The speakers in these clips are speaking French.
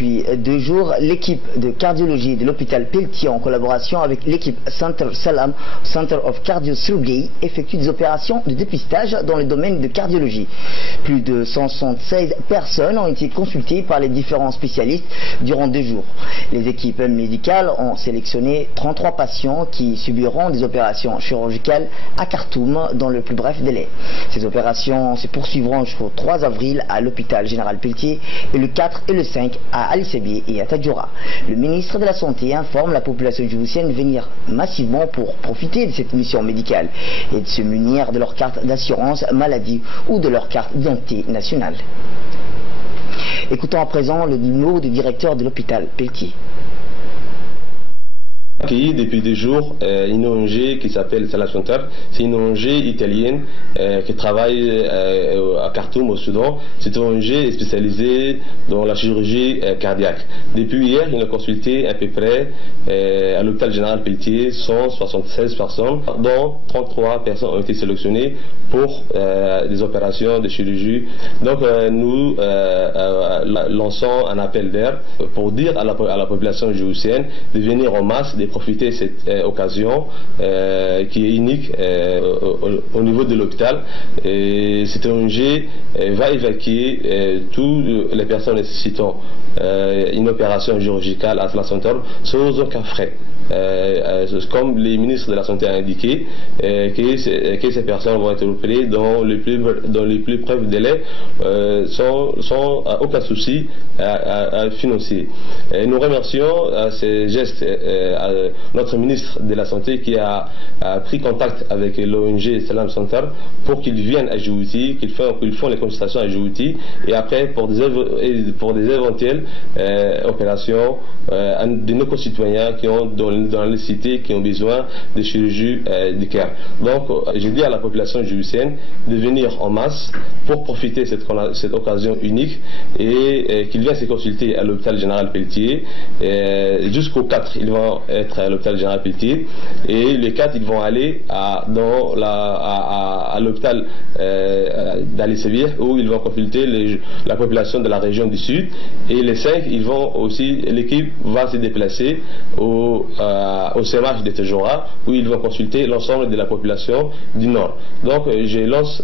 Depuis 2 jours, l'équipe de cardiologie de l'hôpital Pelletier, en collaboration avec l'équipe Center Salam, Center of Cardio-Surgery, effectue des opérations de dépistage dans le domaine de cardiologie. Plus de 176 personnes ont été consultées par les différents spécialistes durant 2 jours. Les équipes médicales ont sélectionné 33 patients qui subiront des opérations chirurgicales à Khartoum dans le plus bref délai. Ces opérations se poursuivront jusqu'au 3 avril à l'hôpital général Pelletier et le 4 et le 5 à Ali Sebier et à Tadjoura. Le ministre de la Santé informe la population djiboutienne de venir massivement pour profiter de cette mission médicale et de se munir de leur carte d'assurance maladie ou de leur carte d'identité nationale. Écoutons à présent le mot du directeur de l'hôpital Pelletier. Accueilli depuis 2 jours une ONG qui s'appelle Salam Center. C'est une ONG italienne qui travaille à Khartoum au Soudan. Cette ONG est spécialisée dans la chirurgie cardiaque. Depuis hier, il a consulté à peu près à l'hôpital général Pelletier 176 personnes, dont 33 personnes ont été sélectionnées pour des opérations de chirurgie. Donc nous lançons un appel d'air pour dire à la population djiboutienne de venir en masse, de profiter de cette occasion qui est unique au niveau de l'hôpital. Cette ONG va évacuer toutes les personnes nécessitant une opération chirurgicale à Salam Center sans aucun frais. Comme les ministres de la Santé ont indiqué, que ces personnes vont être opérées dans les plus brefs délais sans aucun souci financier. Nous remercions à ces gestes notre ministre de la Santé qui a pris contact avec l'ONG Salam Center pour qu'ils viennent à Djibouti, qu'ils font les consultations à Djibouti et après pour des éventuelles opérations de nos concitoyens qui ont dans les cités qui ont besoin de chirurgie du cœur. Donc je dis à la population djiboutienne de venir en masse pour profiter de cette occasion unique et qu'ils viennent se consulter à l'hôpital général Pelletier. Jusqu'au 4 ils vont être à l'hôpital général Pelletier et les 4 ils vont aller à l'hôpital d'Ali Sebier où ils vont consulter la population de la région du sud et les 5 ils vont aussi, l'équipe va se déplacer au CMH de Tadjoura où ils vont consulter l'ensemble de la population du nord. Donc je lance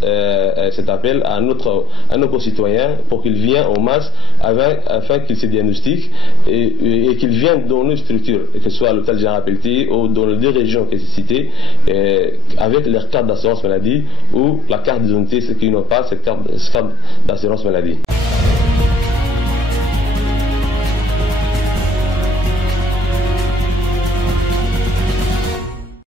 cet appel à nos concitoyens pour qu'ils viennent en masse afin qu'ils se diagnostiquent et qu'ils viennent dans nos structures, que ce soit à l'hôpital général Pelletier ou dans les 2 régions que j'ai citées, avec leur carte d'assurance maladie ou la carte d'identité, ceux qui n'ont pas cette carte d'assurance maladie.